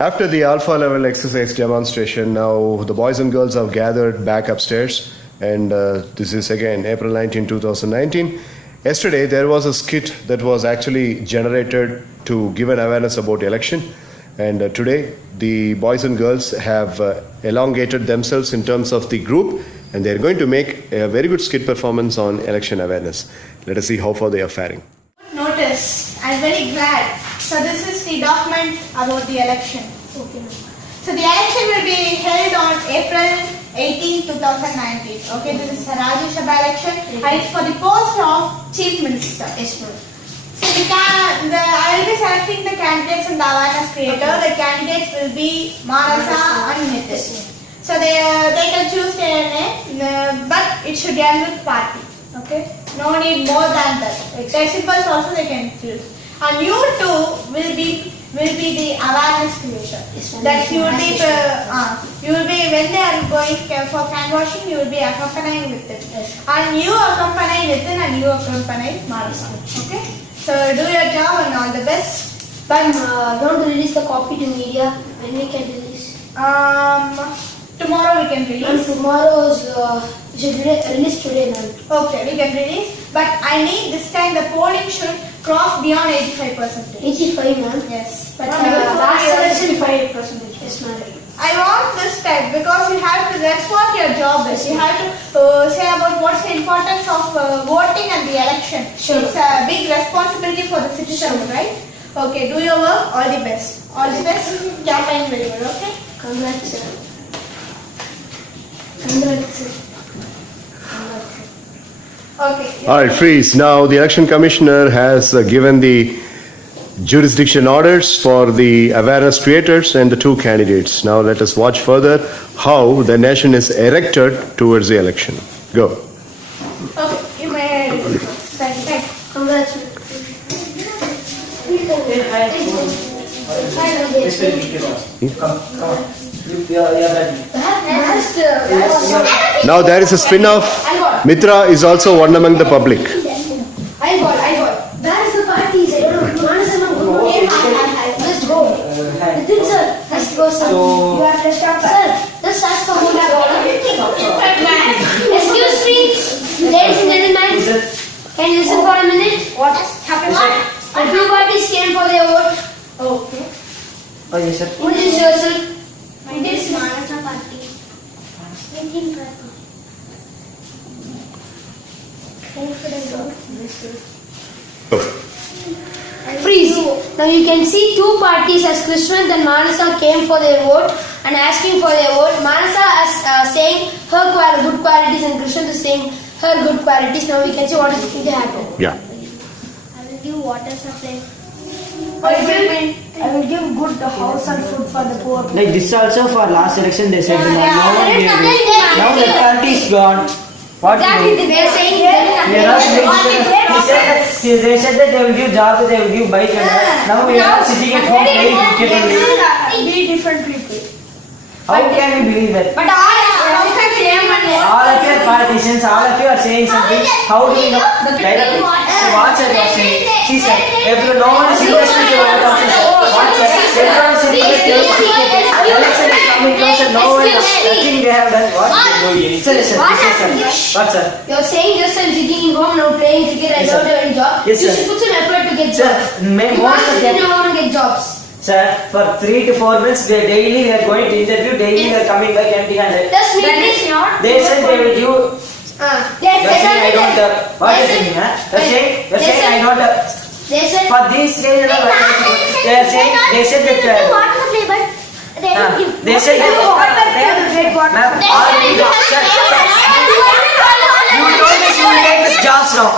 After the alpha level exercise demonstration, now the boys and girls have gathered back upstairs, and this is again April 19, 2019. Yesterday there was a skit that was actually generated to give an awareness about election, and today the boys and girls have elongated themselves in terms of the group, and they are going to make a very good skit performance on election awareness. Let us see how far they are faring. Notice, I'm very glad. So this is the document about the election. Okay. So the election will be held on April 18, 2019. Okay, this is a Rajya Sabha election and it's for the post of Chief Minister. Yes, ma'am. So I will be selecting the candidates and the awareness creator. The candidates will be Manasa and Nitin. So they can choose their name, but it should end with party. Okay, no need more than that. Their symbols also they can choose. And you two will be the awareness creator. Yes, that you will be when they are going for hand washing, you will be accompanying with it. Yes. And you accompany Nitin and you accompany Marasa. Okay. So do your job and all the best. But don't release the copy to media. When we can release? Tomorrow we can release. And tomorrow should release today, ma'am. Okay, we can release. But I need this time the polling should cross beyond 85%. 85, ma'am. Yes. But last election 5%. Yes, ma'am. I want this time because you have to, that's what your job is. You have to say about what's the importance of voting and the election. Sure. It's a big responsibility for the citizens, right? Okay, do your work. All the best. All the best. Campaign very well, okay? Congrats, sir. Congrats, sir. Okay. All right, freeze. Now the election commissioner has given the jurisdiction orders for the awareness creators and the two candidates. Now let us watch further how the nation is erected towards the election. Go. Okay, you may start. Congrats, Now there is a spin-off. Mitra is also one among the public. I got. Where is the parties? I don't know. Let's go. Nitin, sir. Let's go, sir. You have to start, sir. Let's ask for more. Excuse me, ladies and gentlemen. Can you listen for a minute? What has happened? A few parties came for their vote. Okay. Oh, yes, sir. What is yourself? It is Manasa party. Freeze. Now you can see two parties as Krishnan and Manasa came for their vote and asking for their vote. Manasa is saying her good qualities and Krishnan is saying her good qualities. Now we can see what is going to happen. Yeah. I will give water supply. I will give good house and food for the poor. Like this also for last election they said no one gave it. Now the party is gone. What Exactly, do you do? they are saying They said that they will give jobs, they will give bike and all. Now we are sitting at home playing cricket only. Be different people. How can we believe that? But all of the same All of your politicians, all of you are saying something. How do you know? Directly. So what sir was saying? She said, if no one is interested to vote on this, what sir? Everyone is interested to cricket. Election is coming closer, no one is nothing they have done. What they doing? Sir, what sir? You're saying just I'm sitting in home now playing cricket, I don't have any job. Yes, you sir. should put some effort to get Sir, jobs. most of You them. want to get jobs. Sir, for 3 to 4 months, they are going to interview, daily they are coming back empty-handed. That's not. They said they will give. Yes, You're saying I don't. What is it? You're saying I don't. They said. For this stage, they are saying they said that. They said that. Ma'am, you told us you will take this jobs now.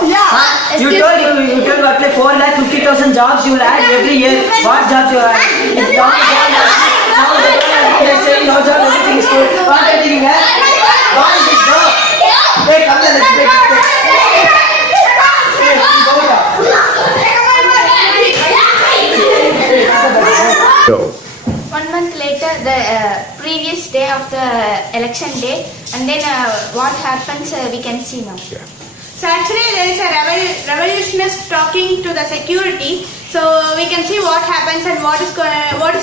You told you apply 4,50,000 jobs. You will add every year. What jobs you are adding? Now they are saying no job, everything is good. What are you doing? What is this? No. Hey, come here, let's break it. Go. 1 month later, the previous day of the election day, and then what happens we can see now. Yeah. So actually there is a revolutionist talking to the security So we can see what happens and what is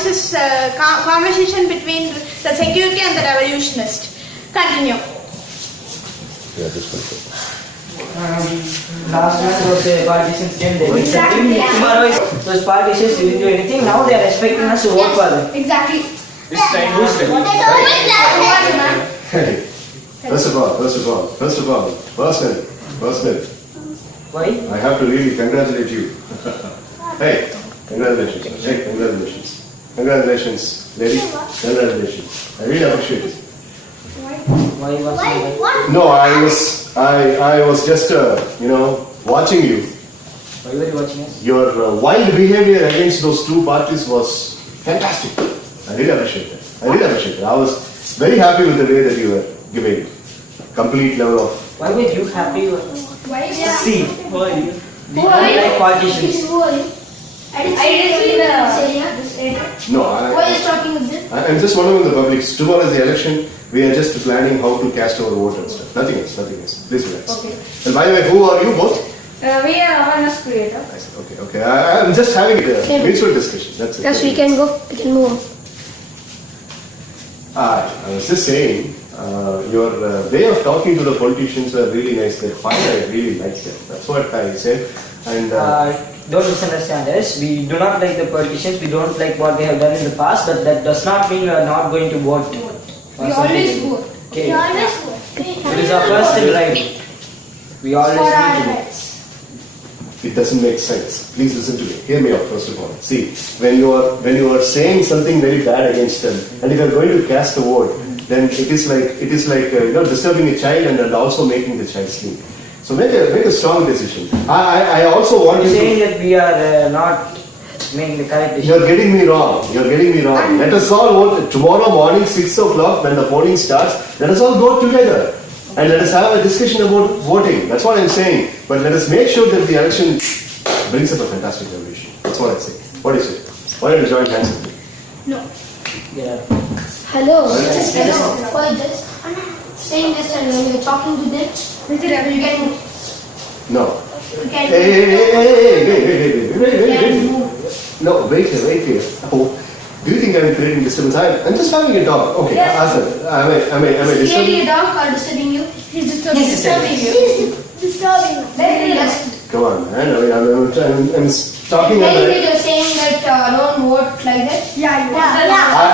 this conversation between the security and the revolutionist. Continue. Yeah, this one. Last month those politicians came, they did something. Tomorrow those politicians didn't do anything. Now they are expecting us to vote for them. Exactly. This time, who's Hey, first of all, personally, Why? I have to really congratulate you. Hey, congratulations. Hey, congratulations. Congratulations, lady. Congratulations. I really appreciate it. Why was it? No, I was just, watching you. Why were you watching us? Your wild behavior against those two parties was fantastic. I really appreciate it. I was very happy with the way that you were giving complete level of. Why were you happy? Why? See, why? We don't like politicians. I didn't see the No, Why is talking with this? I'm just wondering the public. Tomorrow is the election. We are just planning how to cast our vote and stuff. Nothing else. Please relax. Okay. And by the way, who are you both? We are awareness creator. I said, okay. I'm just having a mutual discussion. That's it. Yes, we can go. We can move on. I was just saying, your way of talking to the politicians were really nice. They're fine. I really liked them. That's what I said. And Don't misunderstand us. We do not like the politicians. We don't like what they have done in the past. But that does not mean we are not going to vote. We always vote. Okay. We always vote. It is our first right. We always For our need to vote. rights. it doesn't make sense. Please listen to me. Hear me out first of all. See, when you are saying something very bad against them, and if you are going to cast a vote, then it is like disturbing a child and also making the child sleep. So make a strong decision. I also want You you saying to. that we are not making the correct decision. You're getting me wrong. Let us all vote tomorrow morning 6 o'clock when the polling starts. Let us all vote together. And let us have a discussion about voting. That's what I'm saying. But let us make sure that the election brings up a fantastic revolution. That's what I say. What do you say? Why don't you join hands with me? No. Yeah. Hello. Hello. Why just saying this and when you're talking to them, you can. No. You can. Hey. No, wait here. Oh, do you think I'm creating disturbance? I'm just having a talk. Okay, Yes. answer. Am I Creating disturbing? a dog or disturbing you? He's disturbing you. He's disturbing you. Very yes. Come on, man. I'm talking Maybe about. you're saying that don't vote like that.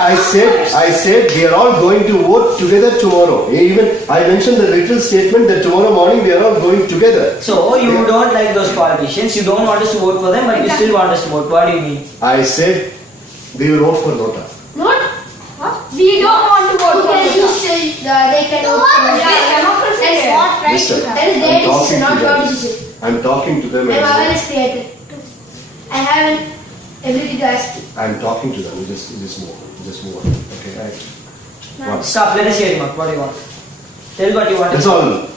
I said we are all going to vote together tomorrow. Even I mentioned the little statement that tomorrow morning we are all going together. So you don't like those politicians. You don't want us to vote for them, but you still want us to vote. What do you mean? I said we will vote for Nota. Not? What? We don't want to vote for you. Say they can vote for Democracy is what right Mister, to have. That is their I'm talking decision, not to your them. decision. I'm talking to them. I'm and awareness created. I have an ability to ask you. I'm talking to them. Just move on. Okay. Right. What? Stop. Let us hear him out. What do you want? Tell what you want. That's all.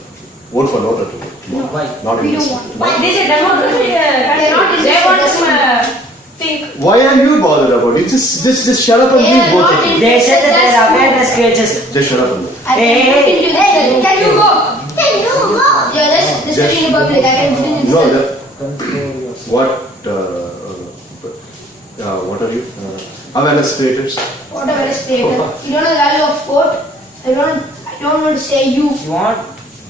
Vote for Nota tomorrow. Why? Not in this. This is democracy. They're not They want interested. to think. Why are you bothered about it? Just shut up and They leave are both not of you. They said that they are awareness creators. Just shut up and leave. I can put into this. Can you go? You're just disturbing the public. I can put in this. No, what are you? Awareness creators. Whatever is created. You don't know the value of vote. I don't want to say you. You want?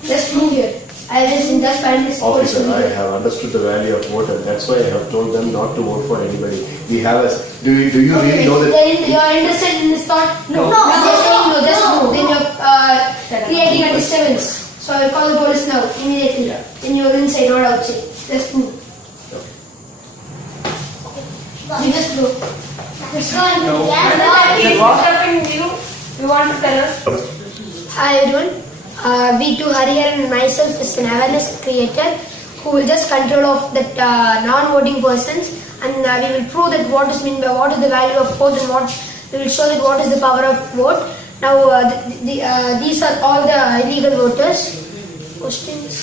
Just move here. I will just find this Officer, person I here. have understood the value of vote, and that's why I have told them not to vote for anybody. We have a. Do you really know that? You're interested in this thought? No. Just saying no, just move. Then you're creating a disturbance. So I'll call the police now, immediately. Yeah. Then you're inside, not outside. Just move. You just go. No. He is disturbing you. You want to tell us? Hi everyone. We two Hariharan and myself is an awareness creator who will just control of that non-voting persons, and we will prove that what is mean by what is the value of vote, and what we will show that what is the power of vote. Now these are all the illegal voters. Questions?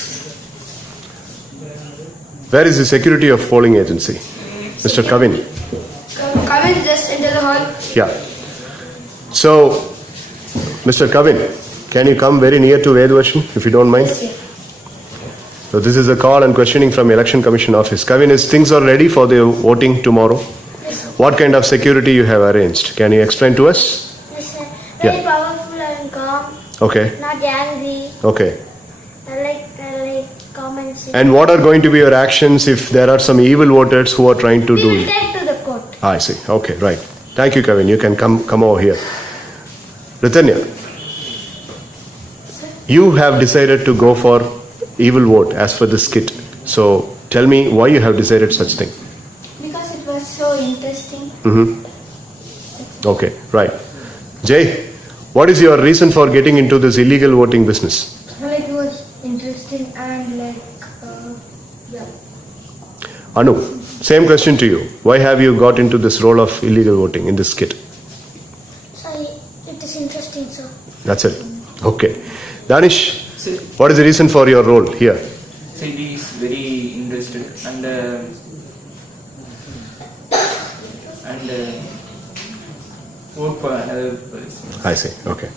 Where is the security of polling agency, Mr. Kavin? Come in, just enter the hall. Yeah. So, Mr. Kavin, can you come very near to Vedvarshan, if you don't mind? Yes, sir. So this is a call and questioning from Election Commission Office. Kavin, is things are ready for the voting tomorrow? What kind of security you have arranged? Can you explain to us? Yes, sir. Very Yeah. powerful and calm, Okay. not angry. Okay. I like calm and simple. And what are going to be your actions if there are some evil voters who are trying to We do will it? take to the court. I see. Okay, right. Thank you, Kevin. You can come over here. Ritanya, you have decided to go for evil vote as for the skit. So tell me why you have decided such thing. Because it was so interesting. Okay, right. Jay, what is your reason for getting into this illegal voting business? It was interesting and Anu, same question to you. Why have you got into this role of illegal voting in this skit? so it is interesting, sir. That's it. Okay. Danish, what is the reason for your role here? So he is very interested and work for another person. I see. Okay.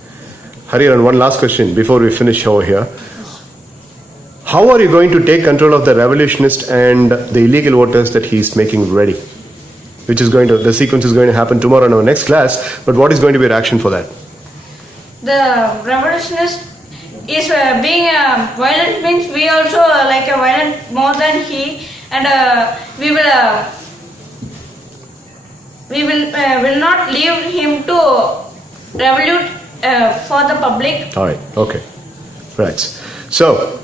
Hariran, one last question before we finish over here. How are you going to take control of the revolutionist and the illegal voters that he is making ready? The sequence is going to happen tomorrow in our next class, but what is going to be your action for that? The revolutionist is being violent means we also like a violent more than he, and we will not leave him to revolute for the public. All right. Okay. Right. So,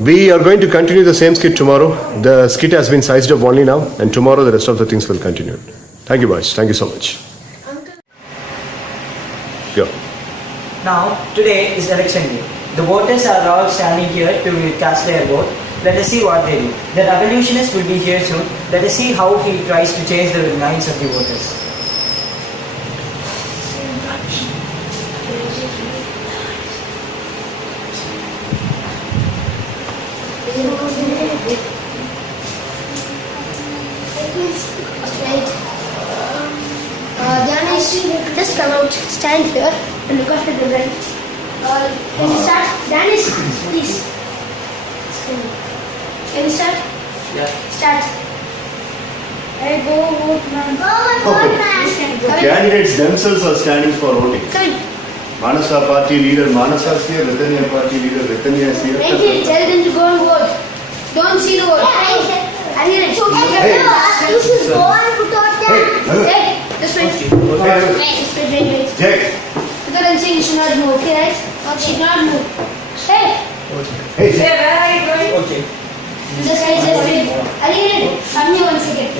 we are going to continue the same skit tomorrow. The skit has been sized up only now, and tomorrow the rest of the things will continue. Thank you, boys. Thank you so much. Go. Now, today is election day. The voters are all standing here to cast their vote. Let us see what they do. The revolutionist will be here soon. Let us see how he tries to change the minds of the voters. Right. Danish, just come out, stand here and look after the right. Can you start? Danish, please. Can you start? Yeah. Start. I go vote man. The candidates themselves are standing for voting. Come in. Manasa party leader Manasa is here, Ritanya party leader Ritanya is here. Tell them to go and vote. Don't see the vote. I hear it. Hey. You should go and put out Hey, Hey, this way. Hey, This way, wait. Jay. Because I'm saying you should not move, okay, right? Should not move. Hey, Hey, Jay. Where are you going? Okay. this guy just wait. I hear it. Come here 1 second.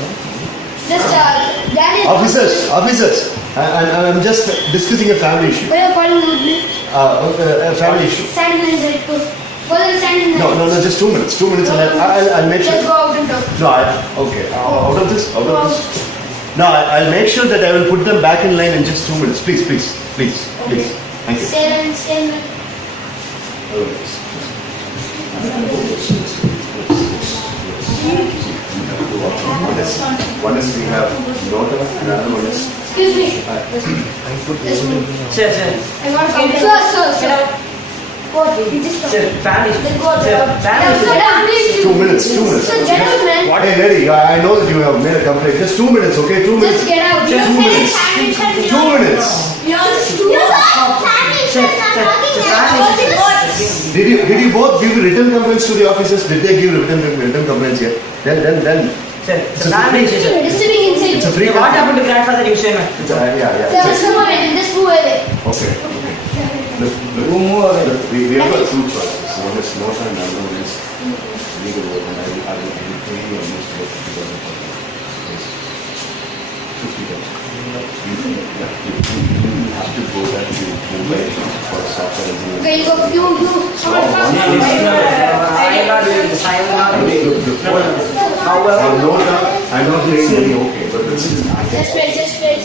Just, Daniel. Officers, I'm just discussing a family issue. Where are you calling me? A family issue. Stand in the right. Go there, stand in the No, just 2 minutes. 2 minutes and I'll make Let's sure. go out and talk. No, okay. Out of this? No, I'll make sure that I will put them back in line in just 2 minutes. Please. Thank you. Stand. One is we have Nota, another one is. Excuse me. Sir. I want to come. Sir. What? You just talk. Sir, family. Then go. Sir, family. 2 minutes. Sir, get out, man. Hey, lady, I know that you have made a complaint. Just 2 minutes, okay? 2 minutes. Just get out. Just 2 minutes. 2 minutes. Did you both give written complaints to the officers? Did they give written complaints yet? Then. Sir, It's a family issue, sir. Disturbing inside. It's a free What complaint. happened to grandfather? You say, man. Yeah. Just move away. Just move away. Okay. Look. Move away. Look, we have got 2 choices. One is Nota and another one is legal vote. And I will pay you almost 50,000 for this. 50,000. You have to go back to Mumbai for software engineering. Okay, you go. You. Someone come. I am not doing this. I am not doing this. However, I'm not saying very okay, but this is Just wait.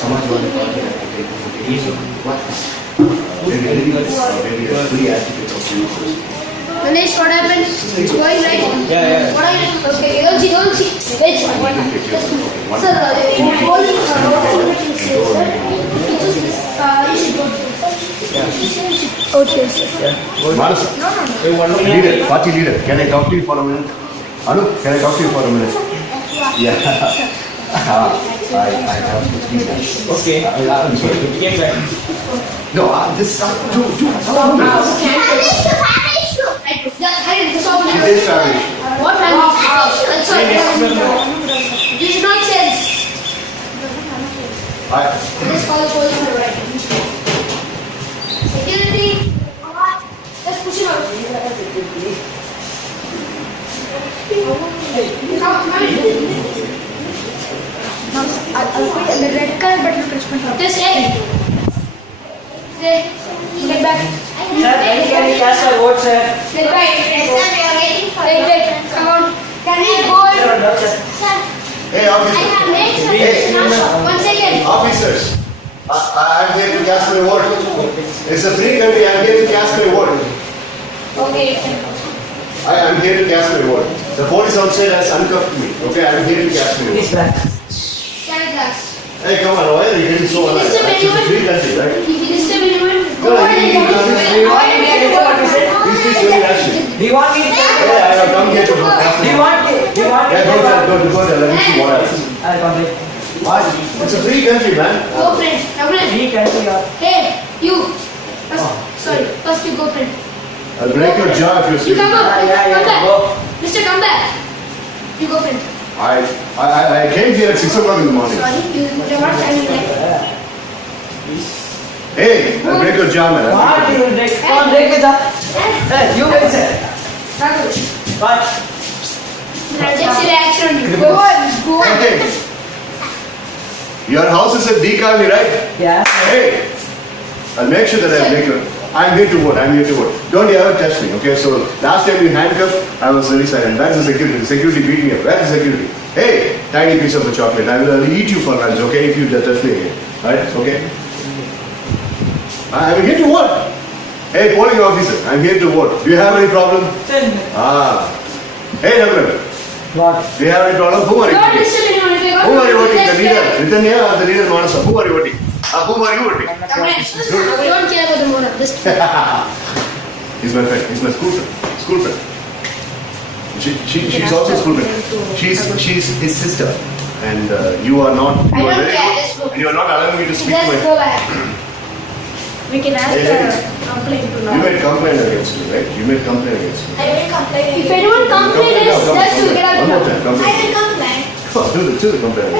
Samajwadi Party has to take notification. What? Maybe a free advocate of users. Manish, what happened? It's going right? Yeah. What are you doing? Okay, don't see. Wait. Sir, you should go. Okay, sir. Manasa. Leader, party leader. Can I talk to you for a minute? Anu, can I talk to you for a minute? Yeah. I have to speak now. Okay. I'm sorry. Came back. No, this two minutes. It is family. What family? I'm sorry. You should not say this. Just call the police for right. Security. Let's push him out. Come in. The red color button press me. Just say. Say. Get back. Sir, when can we cast our vote, sir? Get back. Wait. Come on. Can we go? Hey, officer. Hey, 1 second. officers. I'm here to cast my vote. It's a free country. I'm here to cast my vote. Okay. I'm here to cast my vote. The police outside has uncuffed me. Okay, I'm here to cast my vote. He's back. Stand glass. Hey, come on, why are you getting so alive? Disturb It's a anyone? free country, right? If you disturb anyone, No, Please very action. Do you want me to Hey, I have come here to cast Do my you vote. want me? Do you want me Yeah, to go there. Let me see what happens. I'll come with. What? It's a free country, man. go friend. Now friend. We can see your. Hey, you. First, sorry. First you go friend. I'll break your jaw if You come up. Yeah, Come back. go. Mister, come back. You go friend. I came here at 6 o'clock in the morning. Sorry, you're not standing there. Hey, I'll break your jaw, man. What you will break? Come on, break with her. Hey, you will say. What? Take the action on you. Go on. Go on. Okay. Your house is at D Colony, right? Yeah. Hey, I'll make sure that I break your. I'm here to vote. Don't you ever touch me, okay? So last time you handcuffed, I was very silent. Where's the security? The security beat me up. Where's the security? Hey, tiny piece of a chocolate. I will eat you for lunch, okay? If you touch me again. Alright? Okay? I'm here to vote. Hey, polling officer, I'm here to vote. Do you have any problem? Send me. Hey, Nagran, What? do you have any problem? Who are you Don't voting? disturb anyone. If you Who are you voting? The let's leader, get- Ritanya or the leader Manasa? Who are you voting? Who are you voting? Come on. Don't care about the moral. Just He's my friend. He's my school friend. School friend. She's also a school friend. She's his sister, and you are not. I You are don't very care. good, Let's go. and you are not allowing me to speak to Let's my. go back. We can ask Hey, the ladies. complaint to You now. made complaint against me, right? You made complaint against me. I will complain. If anyone complains, Complaint now, come, just to get complaint. out. One more time, I complaint. will complain. Come on, do the complaint.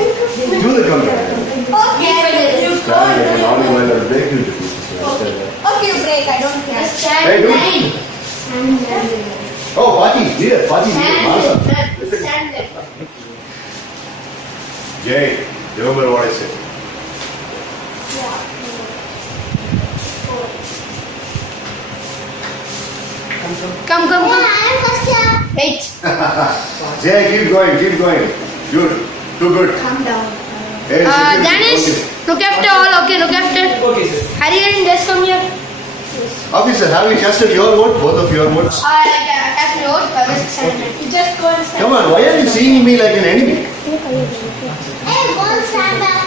Do the complaint. Okay, you go Stand like an do army it. while I'll break you to pieces. You understand that? Okay, you break. I don't care. Just stand Hey, dude. line. Stand there. Oh, party leader, Manasa. Stand there. Listen. Stand there. Jay, remember what I said. Come. I am first here. Wait. Jay, keep going. Good, too good. Calm down. Hey, security, Janice, okay. look after all. Okay, look after. Okay, sir. Harry and just come here. Officer, have you casted your vote? Both of your votes? I have no vote. Just stand there. You just go and stand. Come on, why are you seeing me like an enemy? Hey, go and stand back.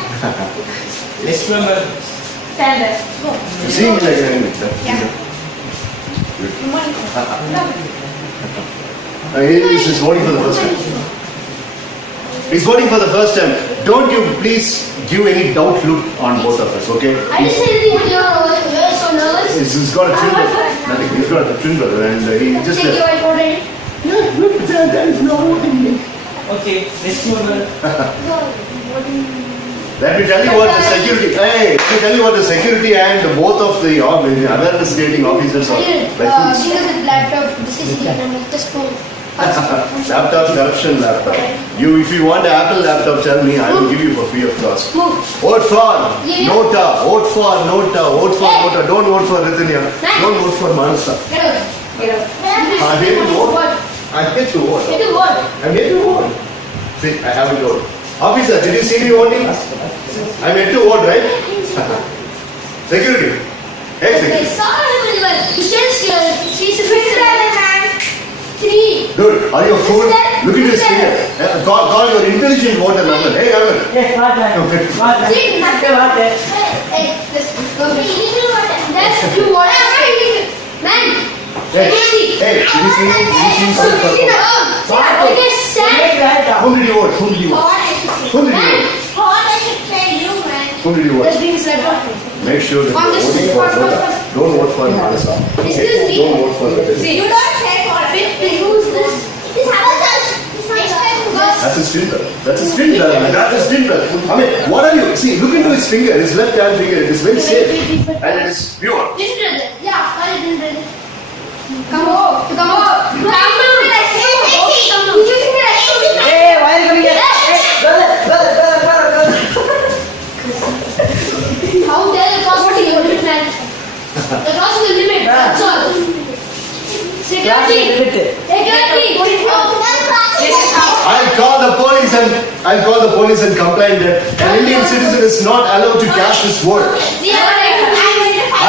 Next member. Stand there. You're seeing me like an enemy. He's voting for the first time. He's voting for the first time. Don't you please give any doubt look on both of us, okay? I just said anything. You're so nervous. He's got a twin brother. Nothing. He's got a twin brother, and he just. Take your vote already. Look, there is no voting me. Okay, next member. Let me tell you what the security. Hey, let me tell you what the security and both of the awareness creating officers are Here, like fools. give us the laptop. This is the number. Just go. Laptop, corruption laptop. If you want an Apple laptop, tell me. I will give you for free of cost. Move. Vote for Yeah. Nota. Vote for Nota. Vote for Hey. Nota. Don't vote for Ritanya. Hey. Don't vote for Manasa. Get out. Get out. I'm here to vote. What? I'm here to vote. Get to vote. I'm here to vote. See, I have to vote. Officer, did you see me voting? I'm here to vote, right? Security. Hey, Okay, security. sorry, Wilbur. You stand still. She's a good man. 3. Dude, are you a fool? Look at this figure. Call your intelligent voter number. Hey, Arvind. Yes, what time? What time? See, Okay, what time? Hey, let's go. That's you. What? Man. Hey, did you see something? Okay, stand. Whom did you vote? Whom did you vote? Whom did you vote? What I should say you, man. Whom did you vote? Just being slept on. Make sure that On you're this- voting for Lola. Don't vote for Manasa. Excuse me. Don't vote for the See, you don't say for it. Who's this? This happens. That's a still brother. That's a still brother. Man. That's a still brother. I mean, what are you? See, look into his finger. His left hand finger. It is very safe and it is pure. Yeah, I didn't read it. Come on. Come on. Come on. Hey, why are you coming here? Hey, brother. How dare you cross the limit, man? The cross the limit. That's all. Security. Security. I'll call the police and complain that an Indian citizen is not allowed to cast his vote. I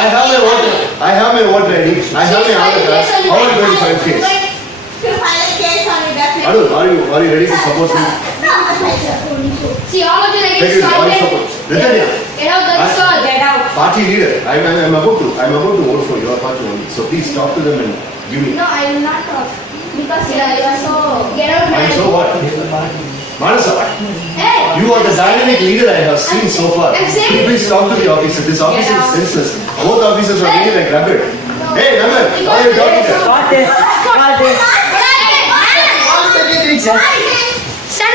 have my vote. I have my vote ready. I have my Aadhaar card. How are you going to find case? Arun, are you ready to support me? See, all of you like Take it it. Are you started. support? Ritanya, Get out, that's all. Get out. party leader. I'm about to vote for your party only. So please talk to them and give me. No, I will not talk. Because you are so... Get out, man. And so what? Manasa, Hey. you are the dynamic leader I have seen so far. I'm saying- Could you please talk to the officer. This officer is senseless. Both officers are really like rabbit. Hey, Naman, how are you talking there? What is? Stand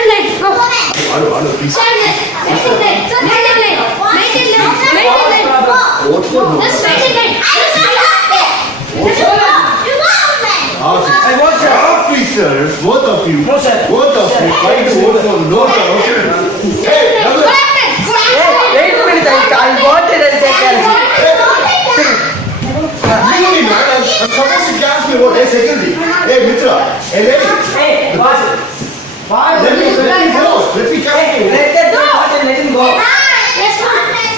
like. Go. Anu, please. Stand like. Maintain like. Maintain like. Maintain like. Maintain like. Vote for who? Just maintain like. I vote for. Officers, both of you. No, sir. Both of you trying to vote for no promotion. Hey, Naman. Wait a minute, I voted and take care of it. Really, man, I'm supposed to cast my vote. Hey, security. Hey, Mitra. Hey, lady. Hey, what? Let me vote. Let me cast my vote. Let that go and let him go.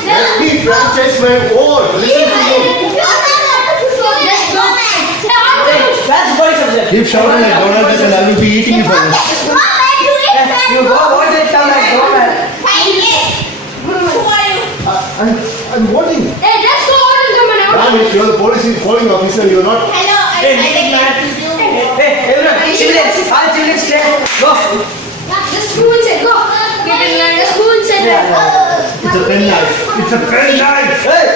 Let me franchise my vote. Listen to me. That's the voice of them. Keep shouting like Donald Duck and I will be eating you for this. You go, vote it, come like go, man. I'm voting. Hey, let's go out and come on out. Damn it, you're the polling officer, you're not. Hey, everyone, civilians, all civilians stay. Go. Just go inside. Go. Just go inside. It's a pen knife. It's a pen knife. Hey,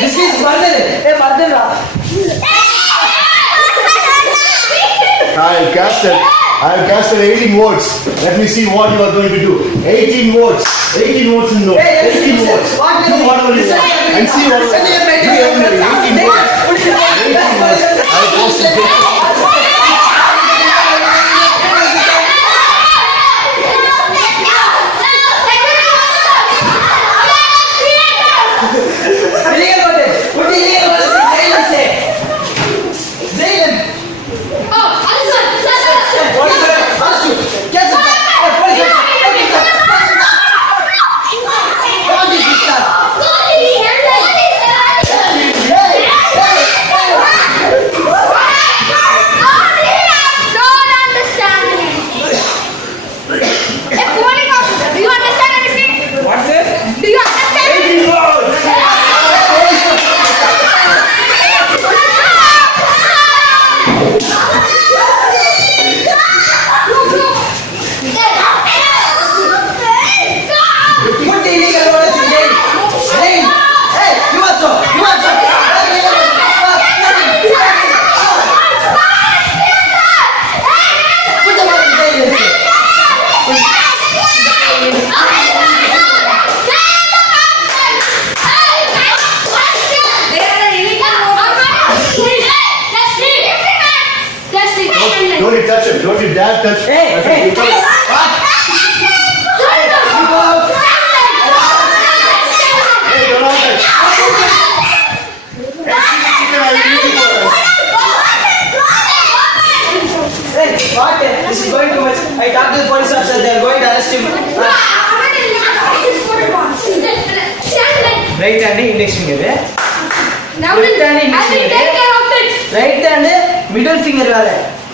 this is Mardhan. Hey, Mardhan. I've casted 18 votes. Let me see what you are going to do. 18 votes. 18 votes in no. Hey, 18 votes. Do whatever you want. And see what you want. Do everything. 18 votes. 18 votes. I've casted 18. Illegal voted. What is illegal voted? Jail and say. Jail and. Oh, Alison. What is that? Ask you. Catch it. Hey, police. What is this stuff? Don't understand anything. A police officer, do you understand anything? What's it? Do you understand? 18 votes. Put the illegal voters in jail. Jail. Hey, you also. You also. Put them all in jail. Don't you touch him. Don't you dare touch him. Hey, hey, hey. What? You go out. Hey, don't touch. Chicken, I will eat you for us. Hey, what? This is going too much. I talked to the police officer. They are going to arrest him. Right hand index finger. Now Left hand I index will take finger. care of it. Right hand middle finger.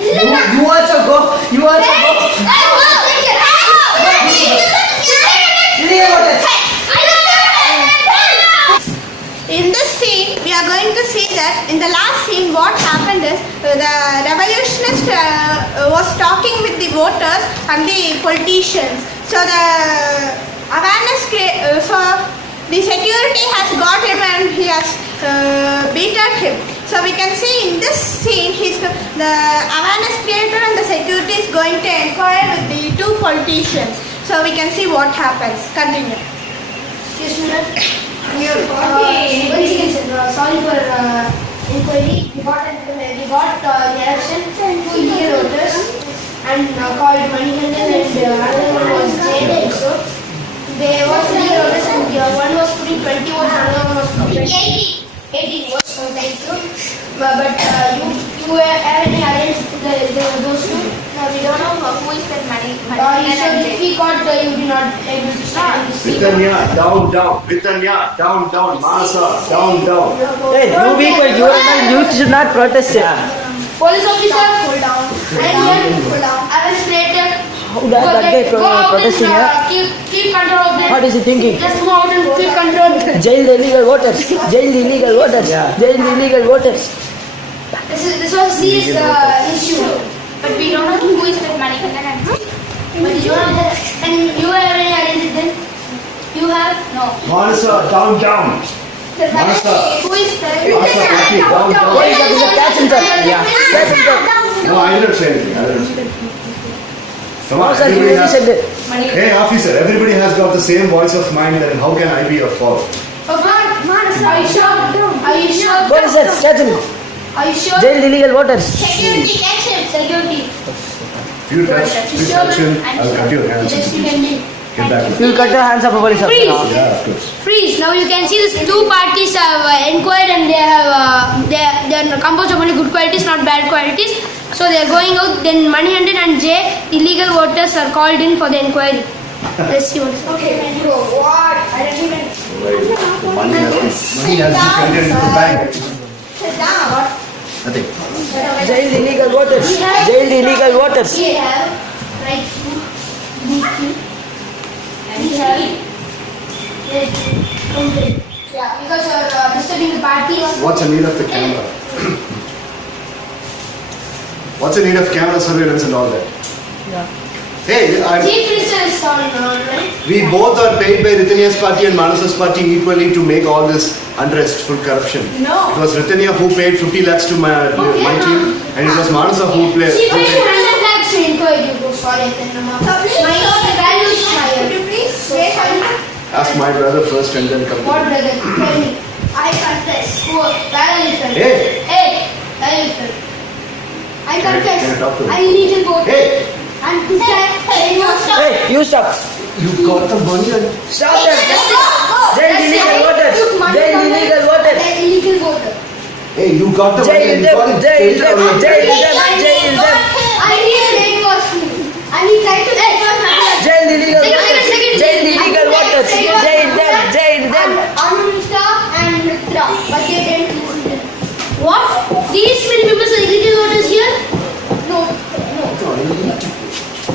You also go. You also go. Illegal illegal voters. In this scene, we are going to see that in the last scene, what happened is the revolutionist was talking with the voters and the politicians. So the awareness, so the security has got him and he has beaten him. So we can see in this scene, the awareness creator and the security is going to inquire with the two politicians. So we can see what happens. Continue. Excuse me, ma'am. Once again, sir, sorry for inquiry. We got the election, two illegal voters, and called Manikandan, and another one was Jay. So there was illegal voters, and one was putting 20 votes, another one was putting 18 votes. So thank you. But you have any alliance to those two? No, we don't know who is that money. If we got, you did not able to stand this seat. Ritanya, down. Ritanya, down. Manasa, down. Hey, you should not protest. Police officer, pull down. Arrest created. How that guy protesting here? Keep control of them. What is he thinking? Just go out and keep control. Jail the illegal voters. Jail the illegal voters. Jail the illegal voters. This was a serious issue. But we don't know who is that money. But you don't know that. And you have any identity then? You have? No. Manasa, down. Manasa. Who is that? Down. Catch him, sir. Yeah. Catch him, sir. No, I didn't say anything. Come on, Sir, he everybody really said has, that. hey officer, everybody has got the same voice of mind, then how can I be a fault? Are you sure? Are you sure? Go ahead, sir. Catch him. Are you sure? Jail the illegal voters. Security, catch him. Security. If you touch him, I'll cut your hands. Just you can leave. Get back. You will cut the hands of a police officer. Freeze. Yeah, of course. Freeze. Now you can see these two parties have inquired and they are composed of only good qualities, not bad qualities. So they are going out. Then Manikandan and Jay, illegal voters, are called in for the inquiry. Let's see what. Okay, bro. What? I don't even. Money has been credited into the bank. Sit down. Nothing. Jail the illegal voters. Jail the illegal voters. We have right DQ. And we have complaint. Yeah, because you are disturbing the parties. What's the need of the camera? What's the need of camera surveillance and all that? Yeah. Hey, Chief Minister is on, right? we both are paid by Ritanya's party and Manasa's party equally to make all this unrest, full corruption. No. It was Ritanya who paid 50 lakhs to my team, and it was Manasa who She paid. paid 100 lakhs to inquire you. Sorry, my value is Could higher. you please wait a minute? Ask my brother first and then come to What me. brother? Tell me. I confess. Who? Where are you from? Hey. Hey, where are you from? I Can I confess. talk to him? I illegal vote. Hey, And this guy, Hey, you stop. Hey, you stop. you got the money and Stop them. That's it. Jail the illegal voters. Jail the illegal voters. The illegal voter. hey, you got the money Jail and you them. got it. Jail Take it them. away. Jail them. Jail them. And he brainwashed me. And he tried to brainwash me. Jail the illegal Second, voters. second. Jail the illegal voters. Jail them. Jail them. Anusha and Mitra. But they didn't listen to them. What? These many people are illegal voters here? No.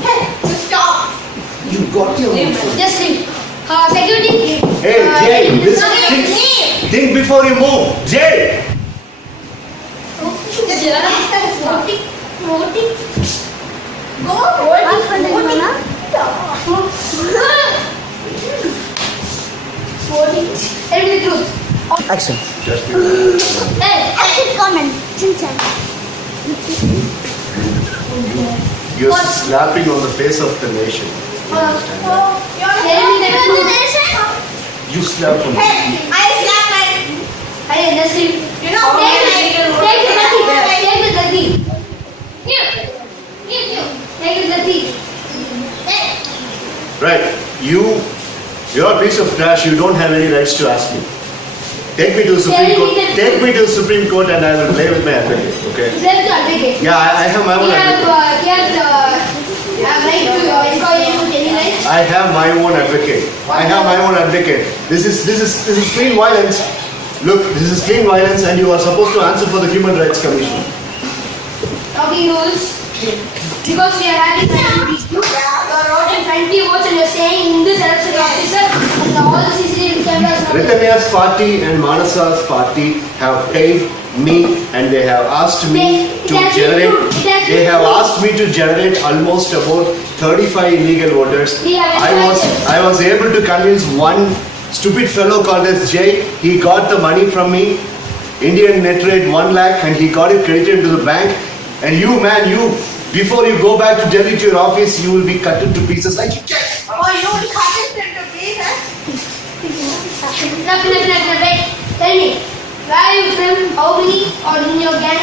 Hey, you stop. You got your money. Just leave. Security. Hey, Jay, Just listen. Think before you move. Jay. voting. Voting. Go. Voting for the Mona. Voting. Tell me the truth. Action. Just Hey, Action comment. Chin-chan. you're slapping on the face of the nation. tell me the truth. You slapped on Hey, I slap my. Hey, just leave. You know, Take the gati. Take the gati. Here. Take the gati. Right. You're a piece of trash. You don't have any rights to ask me. Take me to the Supreme Court. Take me to the Supreme Court and I will play with my advocate. Okay? Let the advocate. Yeah, I have my own advocate. Have right to employ you with any rights. I have my own advocate. I have my own advocate. This is clean violence. Look, this is clean violence and you are supposed to answer for the Human Rights Commission. Talking rules. Because we are having these two. voting 20 votes and you're saying in this election officer and all the CCTV cameras. Ritanya's party and Manasa's party have paid me and they have asked me to generate. They have asked me to generate almost about 35 illegal voters. I was able to convince one stupid fellow called as Jay. He got the money from me. Indian net rate 1 lakh and he got it credited to the bank. And you man, you before you go back to Delhi to your office, you will be cut into pieces like you can. Oh, you will cut it into pieces? Wait. Tell me, where are you from? How many are in your gang?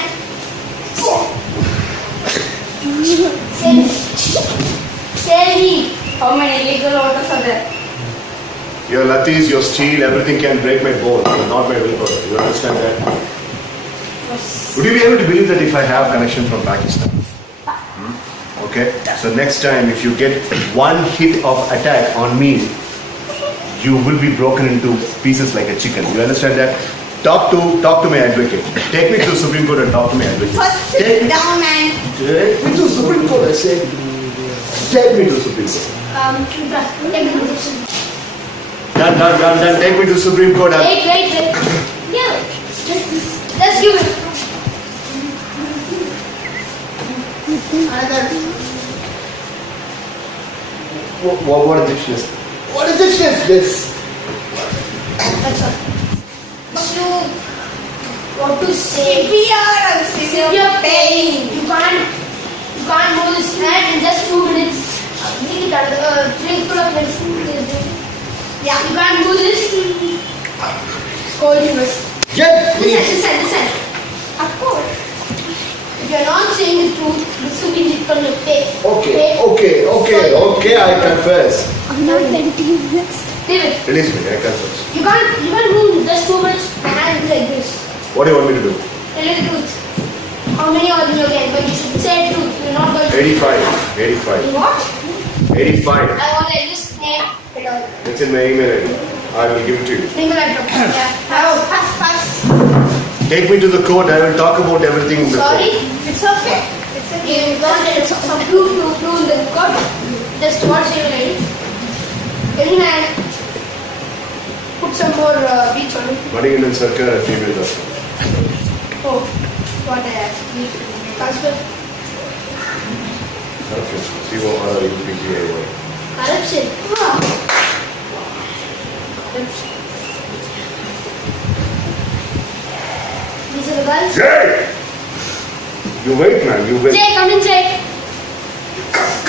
Say me. How many illegal voters are there? Your lathis, your steel, everything can break my bone, but not my willpower. You understand that? Would you be able to believe that if I have connection from Pakistan? Okay, so next time if you get one hit of attack on me, you will be broken into pieces like a chicken. You understand that? Talk to my advocate. Take me to Supreme Court and talk to my advocate. First sit down and... Take me to Supreme Court, I say. Take me to Supreme Court. Done. Take me to Supreme Court. Wait. Yeah. Let's give it. What is this? What is this? That's all. What to say? Severe pain. You can't move this hand in just 2 minutes. Drink full of medicine. Yeah. You can't do this. Scold you must. Get me. Listen. Of course. If you're not saying the truth, this will be written on your face. Okay, I confess. I'm not 20 minutes. Leave it. Release me, I confess. You can't move just 2 minutes. My hand is like this. What do you want me to do? Tell you the truth. How many are in your gang? But you should say the truth. You're not going to. 85. What? 85. I want like this name. It's in my email ID. I will give it to you. Email address. Yeah. Oh, fast. Take me to the court. I will talk about everything in the Sorry. court. It's okay. You want some proof in the court. Just watch your ID. Can you put some more beach on it? Madingan Sarkar at gmail.com. Oh, what I asked. Transfer. Corruption. CORRUPGAY. Corruption. These are the guys. Jay! You wait, man. You wait. Jay, come in, Jay.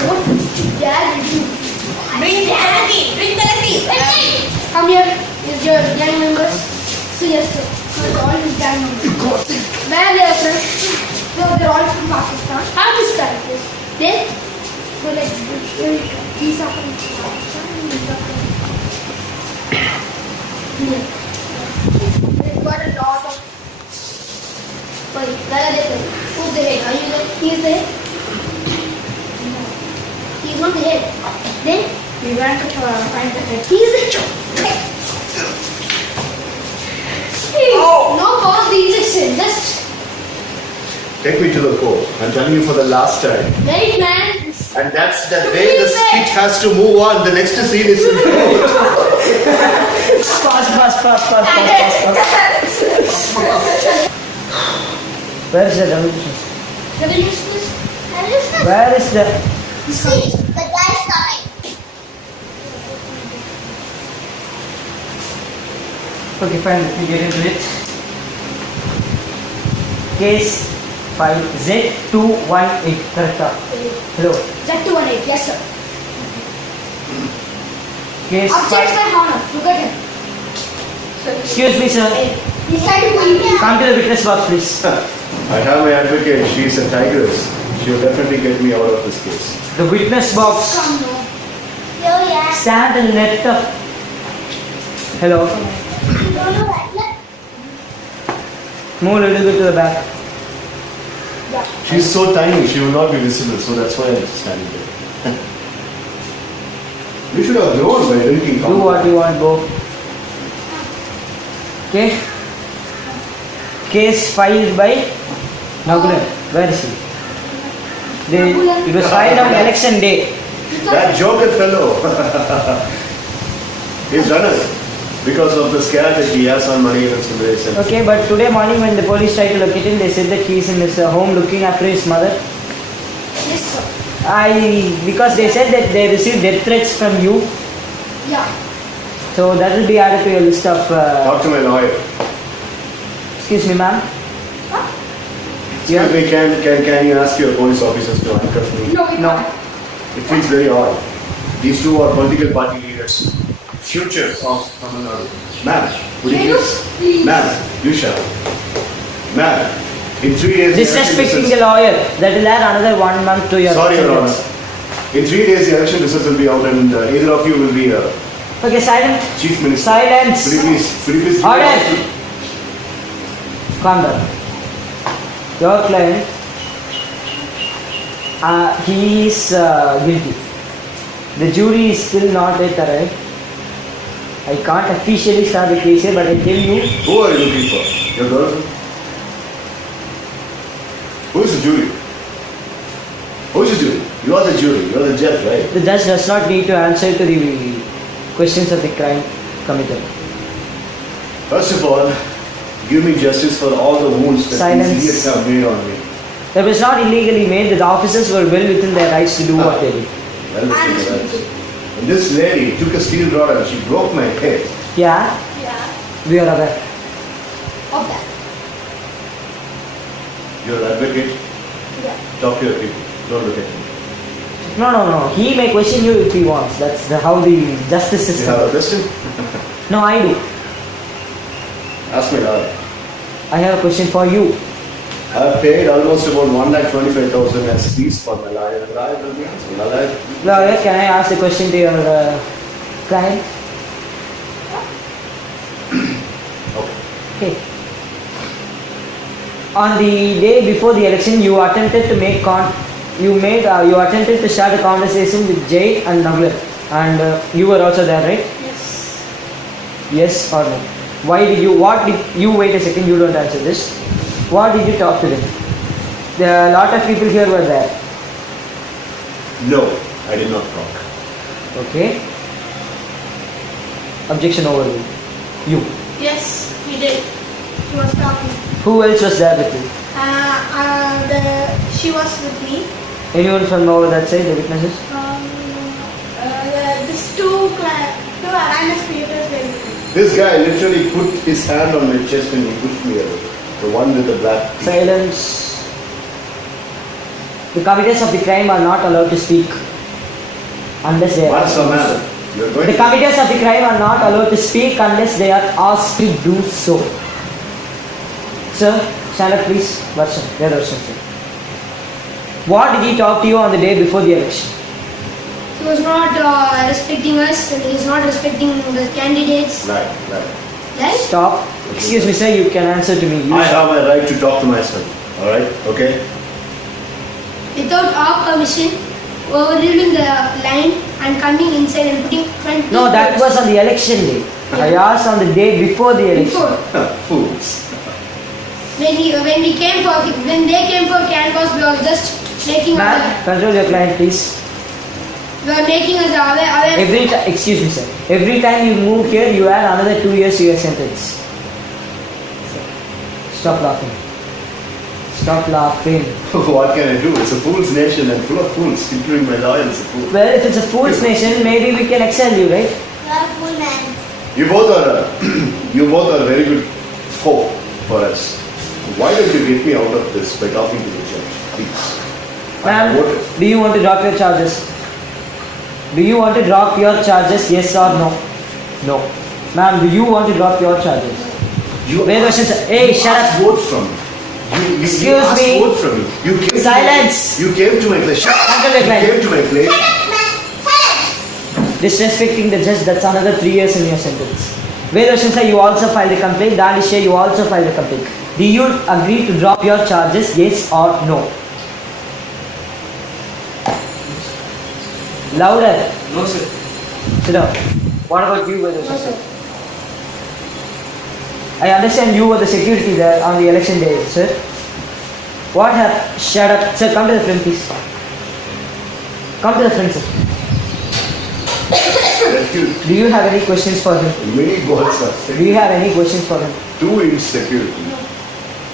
What dad did you? Bring the tea. Come here. Is your gang members? So yes, sir. All his gang members. Where they are, sir? No, they're all from Pakistan. How this guy is? They? So like, these are from Pakistan. These are from... Yeah. They've got a lot of... Wait, where are they from? Who's the head? Are you the... He's the head? No. He's not the head. Then? We went to find the head. He's the head. No pause the injection. Just Take me to the court. I'm telling you for the last time. wait, man. And that's the way the skit has to move on. The next scene is in the court. Fast. Where is the revolutionist? Revolutionist. Where is the... See, the guy's coming. Okay, fine, let me get into it. Case file Z218, correct? Hello. Z218, yes sir. Case Upstairs file. my honor. Look at him. Excuse me, sir. He's trying to pull me. Come to the witness box, please. I have my advocate. She's a tigress. She will definitely get me out of this case. The witness box. Come no. Oh, yeah. Stand and left up. Hello. Move a little bit to the back. She's so tiny, she will not be visible, so that's why I'm standing there. You should have grown by drinking Do coffee. what you want, go. Okay. Case filed by Nagulan. Where is he? It was filed on election day. That joker fellow. He's run away because of the scare that he has on money and consideration. Okay, but today morning when the police tried to locate him, they said that he is in his home looking after his mother. Yes, sir. Because they said that they received death threats from you. Yeah. So that will be added to your list of. Talk to my lawyer. Excuse me, ma'am. Excuse me, can you ask your police officers to handcuff me? No, we No. can't. It feels very odd. These two are political party leaders. Future of Tamil Nadu. Ma'am, would you please? Ma'am, you shall. Ma'am, in 3 days. Disrespecting the lawyer. That will add another 1 month to your. Sorry, Your Honor. In 3 days, the election results will be out, and either of you will be Okay, silent. chief minister. Silence. Could you please? Order. Calm down. Your client, he is guilty. The jury is still not yet arrived. I can't officially start the case here, but I tell you, Who are you looking for? Your girlfriend? Who is the jury? Who is the jury? You are the jury. You are the judge, right? the judge does not need to answer to the questions of the crime committed. First of all, give me justice for all the wounds that Silence. these idiots have made on me. That was not illegally made. The officers were well within their rights to do what they did. Well, that's right. And this lady took a steel rod and she broke my head. Yeah, Yeah. we are aware. Of that. You're an advocate. Yeah. Talk to your people. Don't look at me. No. He may question you if he wants. That's how the justice You system. have a question? No, I do. Ask me lawyer. I have a question for you. I have paid almost about 1,25,000 as fees for my lawyer, and lawyer will be answering. Lawyer, Lawyer, can I ask a question to your client? Okay. On the day before the election, you attempted to you attempted to start a conversation with Jay and Naglar, and you were also there, right? Yes. Yes or no? Wait a second, you don't answer this. What did you talk to them? A lot of people here were there. no, I did not talk. Okay. Objection overruled. You. Yes, he did. He was talking. Who else was there with you? She was with me. Anyone from over that side, the witnesses? These two awareness creators were with me. This guy literally put his hand on my chest and he pushed me away. The one with the black teeth. Silence. The committers of the crime are not allowed to speak unless they are. What's the matter? You're going The to... committers of the crime are not allowed to speak unless they are asked to do so. Sir, stand up please. Varshan, there Varshan, sir. What did he talk to you on the day before the election? He was not respecting us, and he is not respecting the candidates. Right. Right? Stop. Excuse me, sir, you can answer to me. You I have my right to talk to my son. Alright? Okay? Without our permission, overruling the line and coming inside and putting front. No, that was on the election day. I asked on the day before the election. Before. Fools. When they came for canvas, we were just making Ma'am, control your client, please. we were making us aware. Excuse me, sir. Every time you move here, you add another 2 years to your sentence. Stop laughing. Stop laughing. What can I do? It's a fool's nation and full of fools, including my lawyer is a fool. Well, if it's a fool's nation, maybe we can excel you, right? You both are very good folk for us. Why don't you get me out of this by talking to the judge, please? Ma'am, Voted. do you want to drop your charges? Do you want to drop your charges, yes or no? No. Ma'am, do you want to drop your charges? You Wait, asked- Varshan, sir. Hey, shut asked up. vote from me. You Excuse asked me. vote from me. You came Silence. To my, you came to my place. Shut up. Control your You client. came to my place. Disrespecting the judge, that's another 3 years in your sentence. Varshan, sir, you also filed a complaint. Dalisha, you also filed a complaint. Do you agree to drop your charges, yes or no? Louder. No, sir. Sit down. What about you, Varshan? No, sir. I understand you were the security there on the election day, sir. What happened? Shut up. Sir, come to the front, please. Come to the front, sir. Security. Do you have any questions for him? Many goals are Do you have any questions for him? 2-inch security.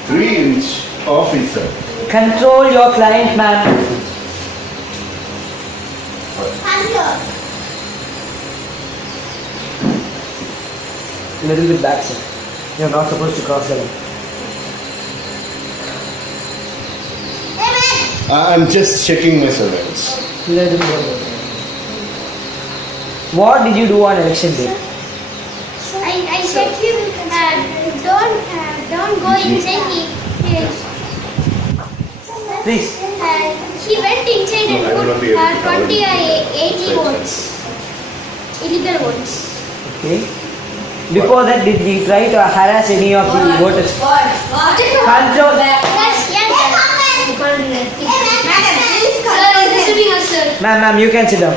3-inch officer. Control your client, man. A little bit back, sir. You're not supposed to cross the line. I'm just checking my surveillance. Let him go. What did you do on election day? I said him, don't go inside. Please. He went inside No, I will not and be able to put cover 20 it. or 80 votes. Illegal votes. Okay. Before that, did you try to harass any of the voters? Control. Yes, yes. Sir, he's disturbing us, sir. Ma'am, you can sit down.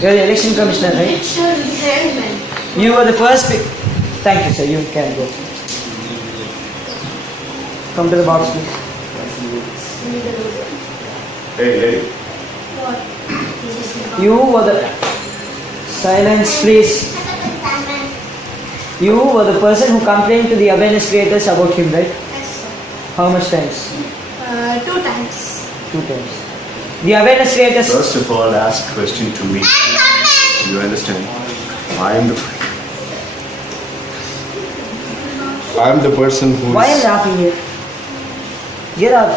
You're the election commissioner, right? Sure, man. You were the first. Thank you, sir. You can go. Come to the box, please. Hey, lady. You were the. Silence, please. You were the person who complained to the awareness creators about him, right? How much times? 2 times. 2 times. The awareness creators. First of all, ask question to me. You understand? I'm the person who Why are you is... laughing here? Get up.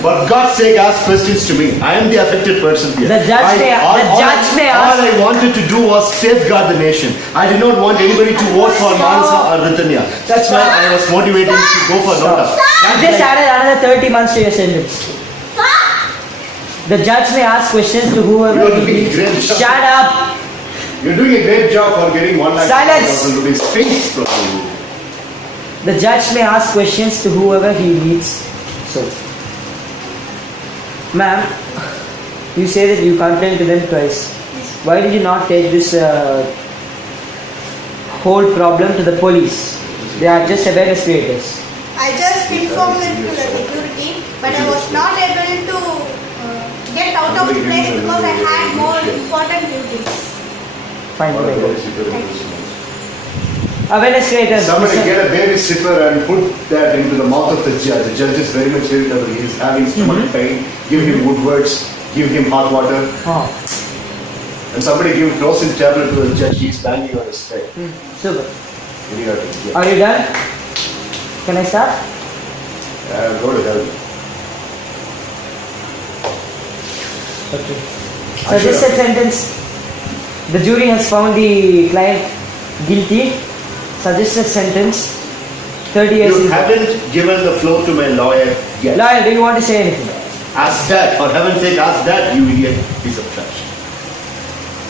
For God's sake, ask questions to me. I am the affected person here. The judge may All I wanted to do was safeguard the nation. I did not want anybody to vote for Manasa or Ritanya. That's why I was motivated to go for Nota. You just added another 30 months to your sentence. The judge may ask questions to whoever You are he doing a needs. great job. Shut up. You're doing a great job for getting 1,00,000 Silence. rupees fixed from you. The judge may ask questions to whoever he needs. So, ma'am, you say that you complained to them twice. Why did you not take this whole problem to the police? They are just awareness creators. I just informed it to the security, but I was not able to get out of the place because I had more important duties. Fine. Awareness creators. Somebody Mr. get a baby zipper and put that into the mouth of the judge. The judge is very much irritable. He is having stomach pain. Give him good words. Give him hot water. Oh, And somebody give Crocin tablet to the judge. He is banging on his head. super. Idiotic. Yeah. Are you done? Can I start? Go to hell. Okay. Suggested sentence. The jury has found the client guilty. Suggested sentence. 30 years. You haven't given the floor to my lawyer yet. Lawyer, do you want to say anything? Ask that. For heaven's sake, ask that, you idiot piece of trash.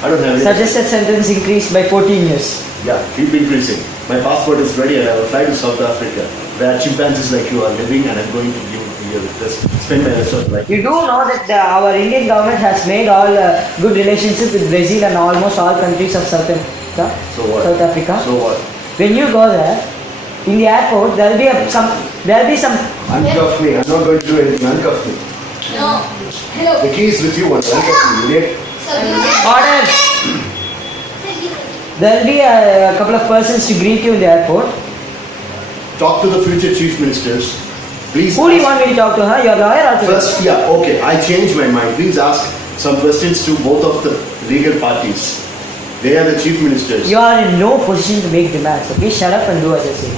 I don't have anything. Suggested sentence increased by 14 years. Yeah, keep increasing. My passport is ready and I will fly to South Africa, where chimpanzees like you are living, and I'm going to give spend my rest of life. You do know that our Indian government has made all good relationship with Brazil and almost all countries of South Africa. So what? South Africa. So what? When you go there, in the airport, there will be some. Uncuff me. I'm not going to do anything. Uncuff me. No. Hello. The key is with you. Uncuff me, idiot. Order. There will be a couple of persons to greet you in the airport. Talk to the future chief ministers. Please. Who do you ask- want me to talk to? Huh? Your lawyer or to First, yeah, okay. I changed my mind. Please ask some questions to both of the legal parties. They are the chief ministers. You are in no position to make demands. Okay, shut up and do as I say.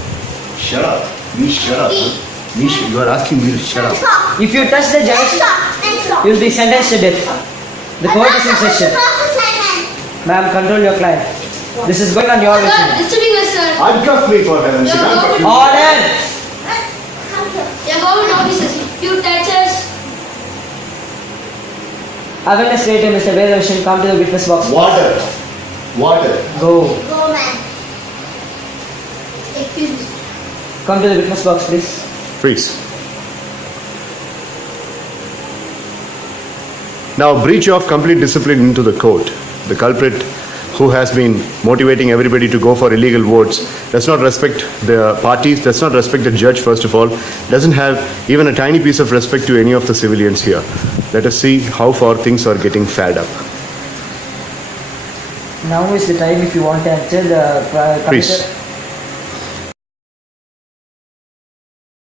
Shut up. Me shut up. Huh? Me you are asking me to shut up. If you touch the judge, you will be sentenced to death. The court is in session. Ma'am, control your client. This is going on your Sir, vision. disturbing us, sir. Uncuff me for heaven's sake. Uncuff you. Order! You're government officers. You touch us. Awareness creator, Mr. Vedavishan, come to the witness box. Water. Water. Go. Go, man. Excuse me. Come to the witness box, please. Freeze. Now, breach of complete discipline into the court. The culprit who has been motivating everybody to go for illegal votes does not respect the parties, does not respect the judge, first of all, doesn't have even a tiny piece of respect to any of the civilians here. Let us see how far things are getting fed up. Now is the time if you want to answer the Please. computer.